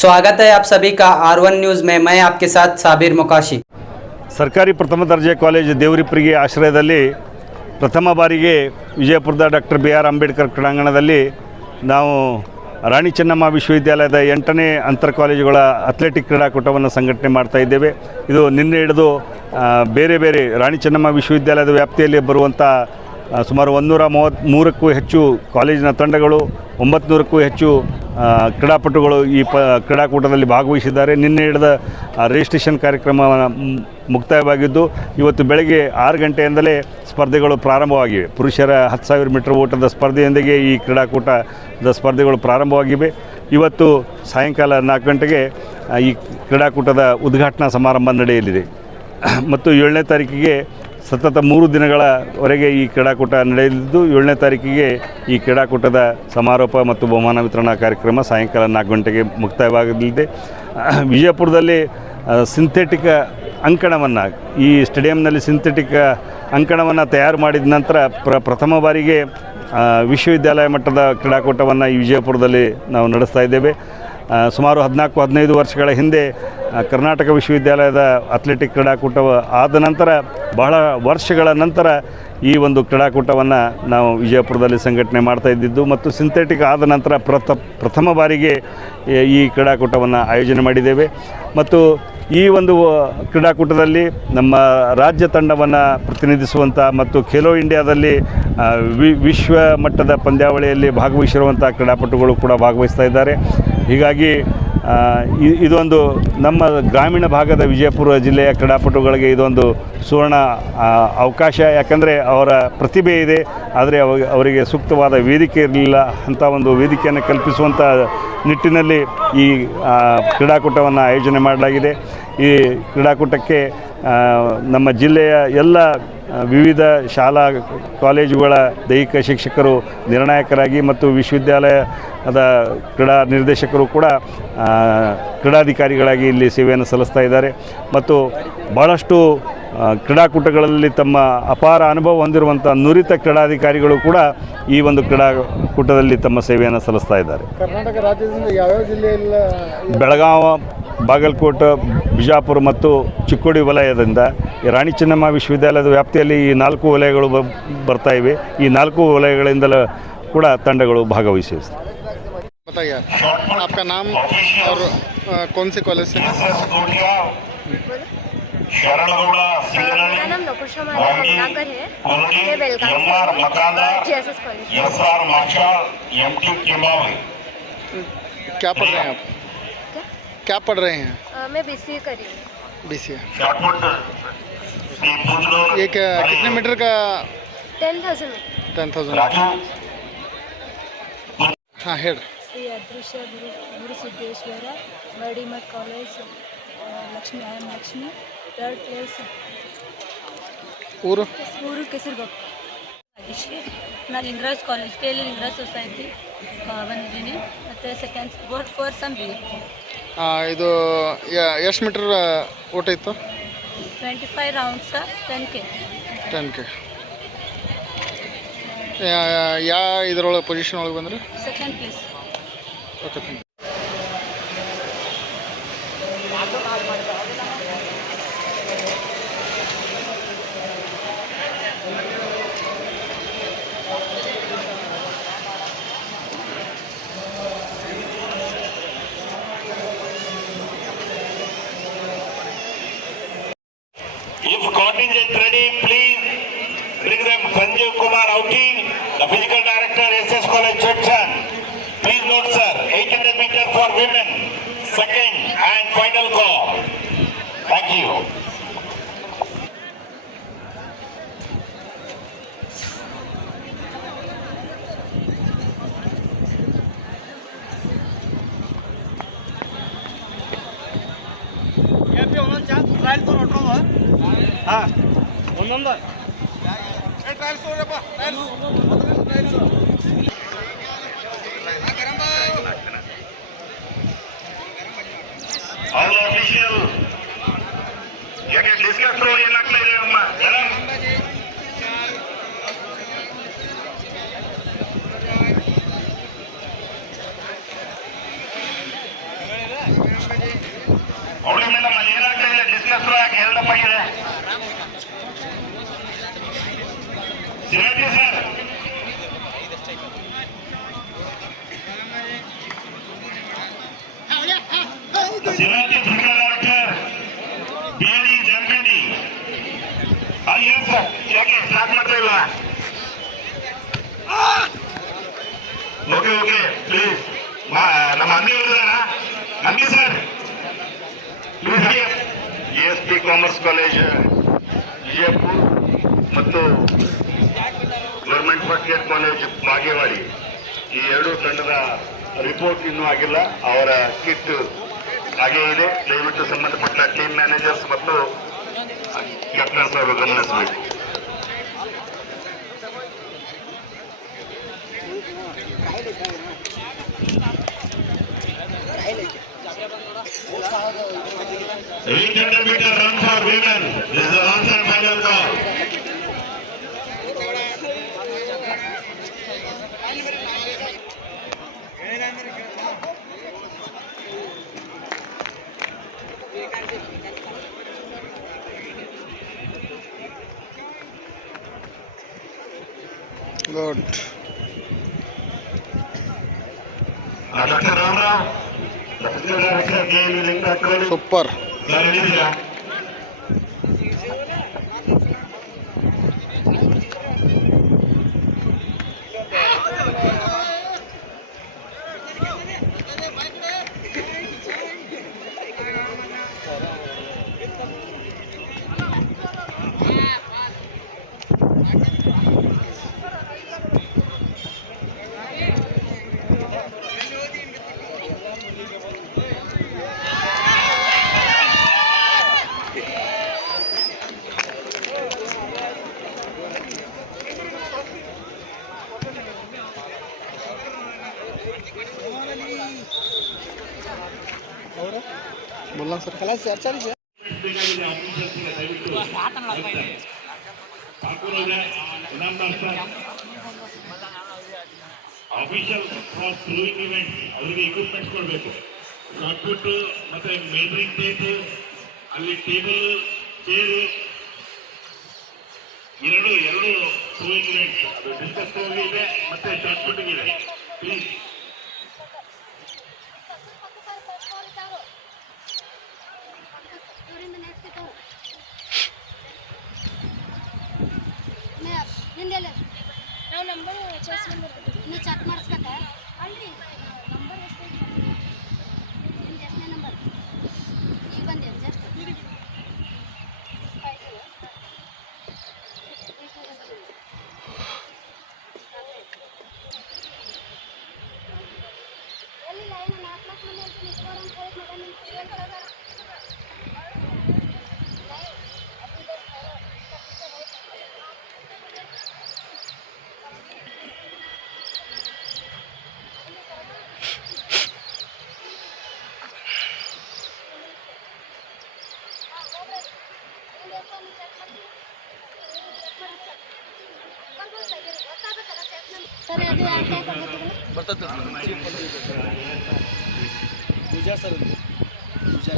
स्वागत है आप सभी का R1 न्यूज़ में। मैं आपके साथ साबिर मुकाशी। ಸರ್ಕಾರಿ ಪ್ರಥಮ ದರ್ಜೆ ಕಾಲೇಜು ದೇವರಿಪ್ಪರಿಗೆ ಆಶ್ರಯದಲ್ಲಿ ಪ್ರಥಮ ಬಾರಿಗೆ ವಿಜಯಪುರದ ಡಾಕ್ಟರ್ ಬಿ ಆರ್ ಅಂಬೇಡ್ಕರ್ ಕ್ರೀಡಾಂಗಣದಲ್ಲಿ ನಾವು ರಾಣಿ ಚೆನ್ನಮ್ಮ ವಿಶ್ವವಿದ್ಯಾಲಯದ 8ನೇ ಅಂತರ್ ಕಾಲೇಜುಗಳ ಅಥ್ಲೆಟಿಕ್ ಕ್ರೀಡಾಕೂಟವನ್ನು ಸಂಘಟನೆ ಮಾಡ್ತಾ ಇದ್ದೇವೆ. ಇದು ನಿನ್ನೆ ಹಿಡಿದು ಬೇರೆ ಬೇರೆ ರಾಣಿ ಚೆನ್ನಮ್ಮ ವಿಶ್ವವಿದ್ಯಾಲಯದ ವ್ಯಾಪ್ತಿಯಲ್ಲಿ ಬರುವಂಥ ಸುಮಾರು 133ಕ್ಕೂ ಹೆಚ್ಚು ಕಾಲೇಜಿನ ತಂಡಗಳು, 900ಕ್ಕೂ ಹೆಚ್ಚು ಕ್ರೀಡಾಪಟುಗಳು ಈ ಕ್ರೀಡಾಕೂಟದಲ್ಲಿ ಭಾಗವಹಿಸಿದ್ದಾರೆ. ನಿನ್ನೆ ಹಿಡಿದ ರಿಜಿಸ್ಟ್ರೇಷನ್ ಕಾರ್ಯಕ್ರಮ ಮುಕ್ತಾಯವಾಗಿದ್ದು ಇವತ್ತು ಬೆಳಗ್ಗೆ 6 ಗಂಟೆಯಿಂದಲೇ ಸ್ಪರ್ಧೆಗಳು ಪ್ರಾರಂಭವಾಗಿವೆ. ಪುರುಷರ 10,000 ಮೀಟರ್ ಓಟದ ಸ್ಪರ್ಧೆಯೊಂದಿಗೆ ಈ ಕ್ರೀಡಾಕೂಟದ ಸ್ಪರ್ಧೆಗಳು ಪ್ರಾರಂಭವಾಗಿವೆ. ಇವತ್ತು ಸಾಯಂಕಾಲ 4 ಗಂಟೆಗೆ ಈ ಕ್ರೀಡಾಕೂಟದ ಉದ್ಘಾಟನಾ ಸಮಾರಂಭ ನಡೆಯಲಿದೆ ಮತ್ತು 7ನೇ ತಾರೀಕಿಗೆ ಸತತ 3 ದಿನಗಳವರೆಗೆ ಈ ಕ್ರೀಡಾಕೂಟ ನಡೆಯಲಿದ್ದು 7ನೇ ತಾರೀಕಿಗೆ ಈ ಕ್ರೀಡಾಕೂಟದ ಸಮಾರೋಪ ಮತ್ತು ಬಹುಮಾನ ವಿತರಣಾ ಕಾರ್ಯಕ್ರಮ ಸಾಯಂಕಾಲ 4 ಗಂಟೆಗೆ ಮುಕ್ತಾಯವಾಗಲಿದೆ. ವಿಜಯಪುರದಲ್ಲಿ ಸಿಂಥೆಟಿಕ್ ಅಂಕಣವನ್ನು ಈ ಸ್ಟೇಡಿಯಂನಲ್ಲಿ ಸಿಂಥೆಟಿಕ್ ಅಂಕಣವನ್ನು ತಯಾರು ಮಾಡಿದ ನಂತರ ಪ್ರಥಮ ಬಾರಿಗೆ ವಿಶ್ವವಿದ್ಯಾಲಯ ಮಟ್ಟದ ಕ್ರೀಡಾಕೂಟವನ್ನು ಈ ವಿಜಯಪುರದಲ್ಲಿ ನಾವು ನಡೆಸ್ತಾ ಇದ್ದೇವೆ. ಸುಮಾರು 14-15 ವರ್ಷಗಳ ಹಿಂದೆ ಕರ್ನಾಟಕ ವಿಶ್ವವಿದ್ಯಾಲಯದ ಅಥ್ಲೆಟಿಕ್ ಕ್ರೀಡಾಕೂಟ ಆದ ನಂತರ ಬಹಳ ವರ್ಷಗಳ ನಂತರ ಈ ಒಂದು ಕ್ರೀಡಾಕೂಟವನ್ನು ನಾವು ವಿಜಯಪುರದಲ್ಲಿ ಸಂಘಟನೆ ಮಾಡ್ತಾ ಇದ್ದಿದ್ದು ಮತ್ತು ಸಿಂಥೆಟಿಕ್ ಆದ ನಂತರ ಪ್ರಥಮ ಬಾರಿಗೆ ಈ ಕ್ರೀಡಾಕೂಟವನ್ನು ಆಯೋಜನೆ ಮಾಡಿದ್ದೇವೆ. ಮತ್ತು ಈ ಒಂದು ಕ್ರೀಡಾಕೂಟದಲ್ಲಿ ನಮ್ಮ ರಾಜ್ಯ ತಂಡವನ್ನು ಪ್ರತಿನಿಧಿಸುವಂಥ ಮತ್ತು ಖೇಲೋ ಇಂಡಿಯಾದಲ್ಲಿ ವಿಶ್ವ ಮಟ್ಟದ ಪಂದ್ಯಾವಳಿಯಲ್ಲಿ ಭಾಗವಹಿಸಿರುವಂಥ ಕ್ರೀಡಾಪಟುಗಳು ಕೂಡ ಭಾಗವಹಿಸ್ತಾ ಇದ್ದಾರೆ. ಹೀಗಾಗಿ ಇದೊಂದು ನಮ್ಮ ಗ್ರಾಮೀಣ ಭಾಗದ ವಿಜಯಪುರ ಜಿಲ್ಲೆಯ ಕ್ರೀಡಾಪಟುಗಳಿಗೆ ಇದೊಂದು ಸುವರ್ಣ ಅವಕಾಶ. ಯಾಕಂದರೆ ಅವರ ಪ್ರತಿಭೆ ಇದೆ, ಆದರೆ ಅವರಿಗೆ ಸೂಕ್ತವಾದ ವೇದಿಕೆ ಇರಲಿಲ್ಲ. ಅಂಥ ಒಂದು ವೇದಿಕೆಯನ್ನು ಕಲ್ಪಿಸುವಂಥ ನಿಟ್ಟಿನಲ್ಲಿ ಈ ಕ್ರೀಡಾಕೂಟವನ್ನು ಆಯೋಜನೆ ಮಾಡಲಾಗಿದೆ. ಈ ಕ್ರೀಡಾಕೂಟಕ್ಕೆ ನಮ್ಮ ಜಿಲ್ಲೆಯ ಎಲ್ಲ ವಿವಿಧ ಶಾಲಾ ಕಾಲೇಜುಗಳ ದೈಹಿಕ ಶಿಕ್ಷಕರು ನಿರ್ಣಾಯಕರಾಗಿ ಮತ್ತು ವಿಶ್ವವಿದ್ಯಾಲಯದ ಕ್ರೀಡಾ ನಿರ್ದೇಶಕರು ಕೂಡ ಕ್ರೀಡಾಧಿಕಾರಿಗಳಾಗಿ ಇಲ್ಲಿ ಸೇವೆಯನ್ನು ಸಲ್ಲಿಸ್ತಾ ಇದ್ದಾರೆ ಮತ್ತು ಭಾಳಷ್ಟು ಕ್ರೀಡಾಕೂಟಗಳಲ್ಲಿ ತಮ್ಮ ಅಪಾರ ಅನುಭವ ಹೊಂದಿರುವಂಥ ನುರಿತ ಕ್ರೀಡಾಧಿಕಾರಿಗಳು ಕೂಡ ಈ ಒಂದು ಕ್ರೀಡಾಕೂಟದಲ್ಲಿ ತಮ್ಮ ಸೇವೆಯನ್ನು ಸಲ್ಲಿಸ್ತಾ ಇದ್ದಾರೆ. ಕರ್ನಾಟಕ ರಾಜ್ಯದಿಂದ ಯಾವ್ಯಾವ ಜಿಲ್ಲೆಯಲ್ಲ ಬೆಳಗಾವಿ, ಬಾಗಲಕೋಟೆ, ಬಿಜಾಪುರ ಮತ್ತು ಚಿಕ್ಕೋಡಿ ವಲಯದಿಂದ ರಾಣಿ ಚೆನ್ನಮ್ಮ ವಿಶ್ವವಿದ್ಯಾಲಯದ ವ್ಯಾಪ್ತಿಯಲ್ಲಿ ಈ 4 ವಲಯಗಳು ಬರ್ತಾ ಇವೆ. ಈ 4 ವಲಯಗಳಿಂದಲೂ ಕೂಡ ತಂಡಗಳು ಭಾಗವಹಿಸಿವೆ. बताइए आपका नाम और कौन से कॉलेज से? मेरा नाम नकुशा भवनाकर है। मैं बेलगाम जेएसएस कॉलेज। क्या पढ़ रहे हैं आप? क्या पढ़ रहे हैं? मैं बीसीए कर रही हूँ। बीसीए। ये कितने मीटर का? 10,000। 10,000। हाँ head. Shri Adrushya Guru Siddeshwara Madimath college Lakshmi I am Lakshmi 3rd place. ಊರು ಕೆಸರುಗೊಪ್ಪ. ನಾನು ಲಿಂಗರಾಜ್ ಕಾಲೇಜ್ಗೆ ಲಿಂಗರಾಜ್ ಸೊಸೈಟಿ ಬಂದಿದ್ದೀನಿ ಮತ್ತು second board for some B. ಇದು ಎಷ್ಟು ಮೀಟರ್ ಓಟ ಇತ್ತು? 25 ರೌಂಡ್ಸ್ 10K. ಯಾವ ಇದರೊಳಗೆ ಪೊಸಿಷನ್ ಒಳಗೆ ಬಂದರೆ? Second place. Okay, thank you. If contingent ready, please bring them. Sanjeev Kumar outing, the physical director, SS College Junction. Please note, sir, 800 meters for women, second and final call. Thank you. Trial ಒಂದೊಂದು All official, discuss through in Shivaji sir. Shivaji doctor BLE Jamakhandi. ಏನು sir ಯಾಕೆ start ಮಾಡ್ತಾ ಇಲ್ಲ? Okay okay please. ನಮ್ಮ ಅಂದಿ ಹೇಳಿದಾರ ಅಂದಿ sir please. S P. Commerce college Vijayapura ಮತ್ತು government first year college Bagewadi ಈ ಎರಡು ತಂಡದ ರಿಪೋರ್ಟ್ ಇನ್ನೂ ಆಗಿಲ್ಲ. ಅವರ ಕಿಟ್ ಹಾಗೇ ಇದೆ. ದಯವಿಟ್ಟು ಸಂಬಂಧಪಟ್ಟ ಟೀಮ್ ಮ್ಯಾನೇಜರ್ಸ್ ಮತ್ತು ಕ್ಯಾಪ್ಟನ್ಸ್ ಅವರು ಗಮನಿಸಬೇಕು. meter run for women. This is the last and final call. Good. Dr. Ramrao, the physical director, KLU Linga College. Super. ಹೇಳಿದ್ದೀರಾ? बोलना सर. खलास यार चालीस. ಆಫೀಷಿಯಲ್ ಫಾರ್ ಥ್ರೋಯಿಂಗ್ ಇವೆಂಟ್ ಅವರಿಗೆ ಇಕ್ವಿಪ್ಮೆಂಟ್ಸ್ ಕೊಡಬೇಕು. ಶಾರ್ಟ್ಪುಟ್ ಮತ್ತೆ ಮೇಜರಿಂಗ್ ಟೇಪ್, ಅಲ್ಲಿ ಟೇಬಲ್, ಚೇರು, ಎರಡು ಥ್ರೋಯಿಂಗ್ ಇವೆಂಟ್ ಅದು ಡಿಸ್ಕಸ್ ಇದೆ ಮತ್ತೆ ಶಾರ್ಟ್ಪುಟ್ ಇದೆ. ಪ್ಲೀಸ್ ನಾವು ನಂಬರ್ ಚೆಸ್ ನೀವು ಚೆಕ್ ಮಾಡಿಸ್ಬೇಕಾ? ಅಲ್ರಿ ನಂಬರ್ ಎಷ್ಟು ನಿಮ್ದು ಎಷ್ಟನೇ ನಂಬರ್ ಈಗ ಬಂದಿದೆ ಜಸ್ಟ್ ಎಲ್ಲಿಲ್ಲ ಏನು 4 ಮಂದಿ ಅಂತ ನಿಂತ್ಕೊಂಡು ಅಂತ ಹೇಳಿ ಮೇಡಮ್ ನಿಮ್ಮ ಸ್ಟೂಡೆಂಟ್ ಸರ್ ಅದು ಯಾಕೆ ಬರ್ತದೆ ನಿಜ ಸರ್. ನಿಜ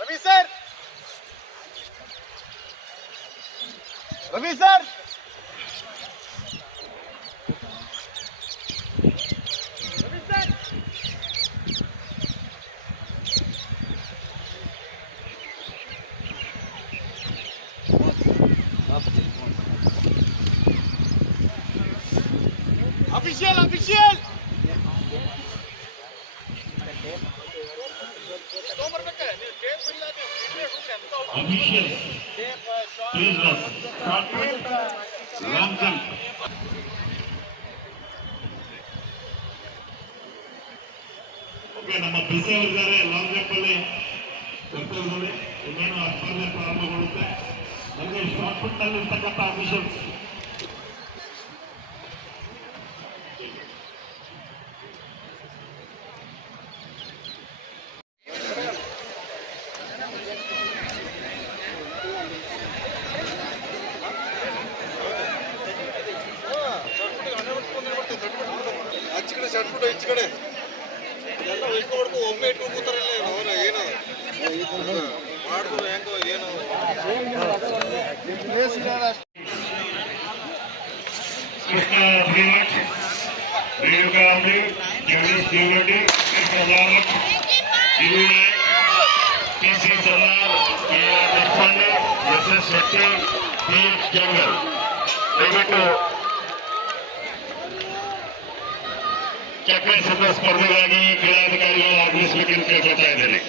Ravi sir. Ravi sir. Official. Official. Please note. Long jump. Okay, ನಮ್ಮ ಬಿಸಿ ಅವರಿದ್ದಾರೆ ಲಾಂಗ್ ಜಂಪ್ ಅಲ್ಲಿ ಕರ್ತವ್ಯದಲ್ಲಿ ಇನ್ನೇನು ಸ್ಪರ್ಧೆ ಪ್ರಾರಂಭಗೊಳ್ಳುತ್ತೆ. ನಮಗೆ ಶಾರ್ಟ್ ಪುಟ್ ನಲ್ಲಿ ಇರ್ತಕ್ಕಂಥ officials Krishna Shrimath, Renuka Ambi, Jagadish Devareddy, Krishna Jamath, Nayak, PC Sannar, KR Deshpande, S Shetty, PH Jangal. ದಯವಿಟ್ಟು ಚಕ್ರ ಎಸೆತ ಸ್ಪರ್ಧೆಗಾಗಿ ಕ್ರೀಡಾಧಿಕಾರಿಗಳು ಆಗಮಿಸಬೇಕೆಂದು ಕೇಳ್ಕೊಳ್ತಾ ಇದ್ದೇನೆ.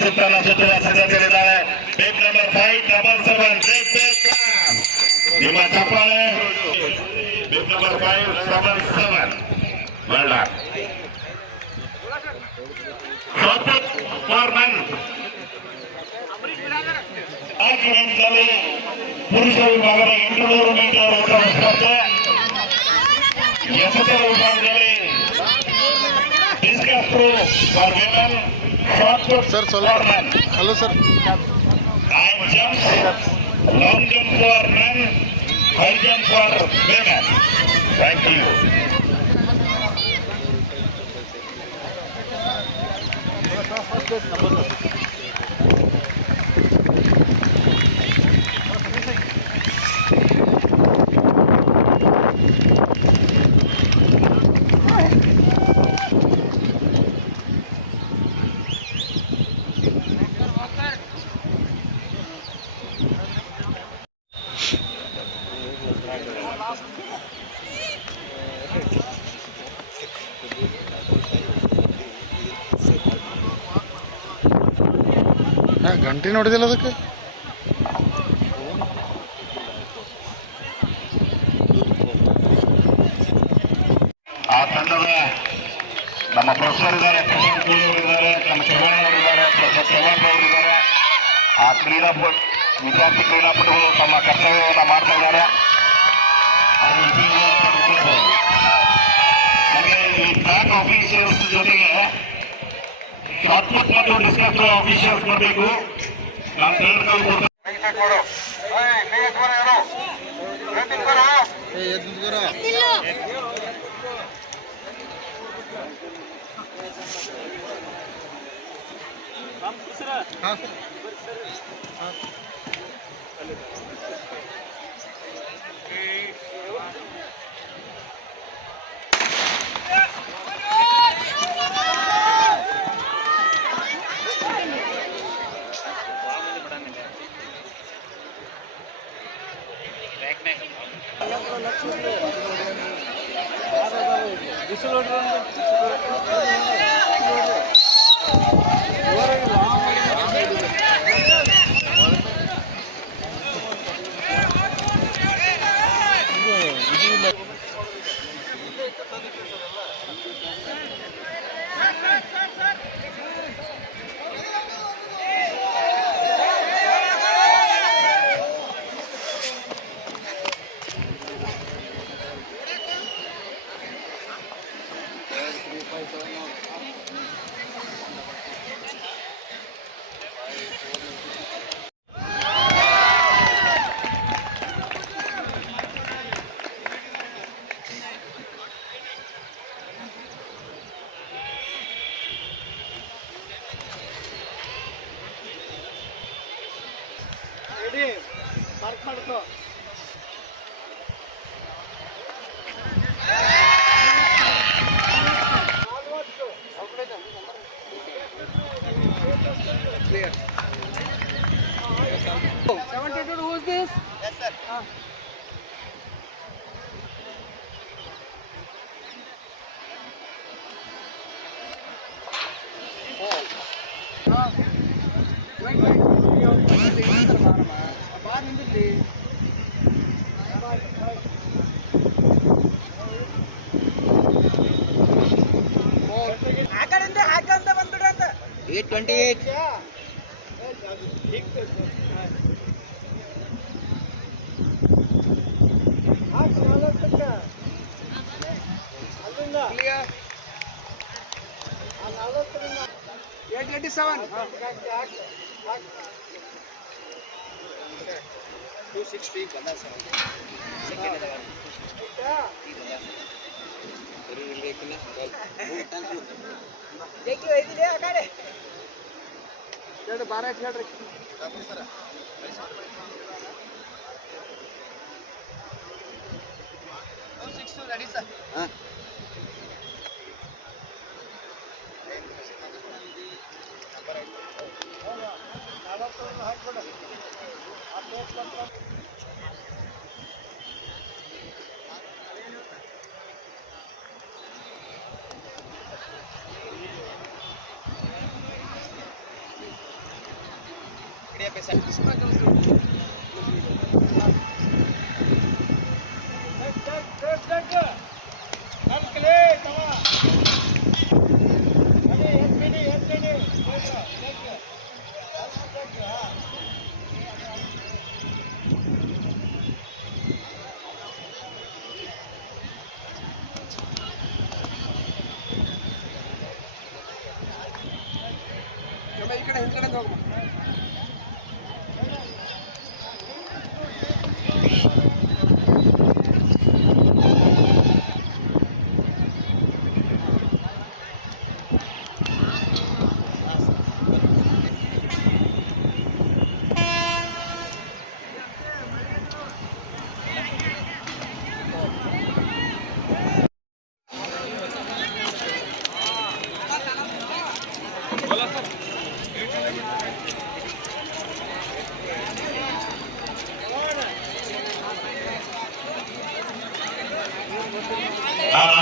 ಸುತ್ತಲ ಸುತ್ತುವ ಸಿದ್ಧತೆಯಲ್ಲಿದ್ದಾರೆ. ಬೇಟ್ ನಂಬರ್ 577 ನಿಮ್ಮ ಚಪ್ಪಾಳೆ. ಬೇಟ್ number 577 well done. For men ಆರ್ಗ್ಯುಮೆಂಟ್ನಲ್ಲಿ ಪುರುಷ ವಿಭಾಗದ 800 ಮೀಟರ್ ಓಟ ಸ್ಪರ್ಧೆ, ಎಸೆತ ವಿಭಾಗದಲ್ಲಿ discus throw for women, sir ಸ್ವಲ್ಪ hello sir, high jumps, long jump for men, high jump for women. Thank you. ಗಂಟೆ ನೋಡಿದಿಲ್ಲ ಅದಕ್ಕೆ. ಆ ತಂಡದ ನಮ್ಮ ಪ್ರೊಫೆಸರ್ ಇದ್ದಾರೆ, ಪ್ರಶಾಂತ್ ಕೋಳಿ ಅವರಿದ್ದಾರೆ, ನಮ್ಮ ಚವ್ಹಾಣ್ ಅವರಿದ್ದಾರೆ, ಪ್ರೊಫೆಸರ್ ಚವ್ಹಾಣ್ ಅವರಿದ್ದಾರೆ. ಆ ವಿದ್ಯಾರ್ಥಿ ಕ್ರೀಡಾಪಟುಗಳು ತಮ್ಮ ಕರ್ತವ್ಯವನ್ನು ಮಾಡ್ತಾ ಇದ್ದಾರೆ. ನಮಗೆ ಈ ಟ್ರ್ಯಾಕ್ ಆಫೀಷಿಯಲ್ಸ್ ಜೊತೆಗೆ ಶಾರ್ಟ್ಪುಟ್ ಮತ್ತು ಡಿಸ್ಕಸ್ ಆಫೀಷಿಯಲ್ಸ್ ಬರಬೇಕು. ನಾನು ತಿಳಿದುಕೊಂಡು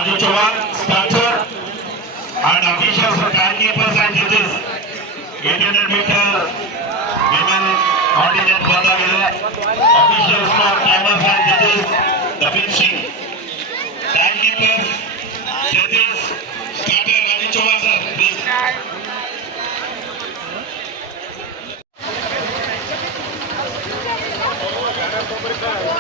Raju Chauhan, sponsor, and officials, timekeepers and judges. 800 meter women contingent for the officials, timers and judges, the finishing. Timekeepers, judges, starter Raju Chauhan sir, please. Thank you.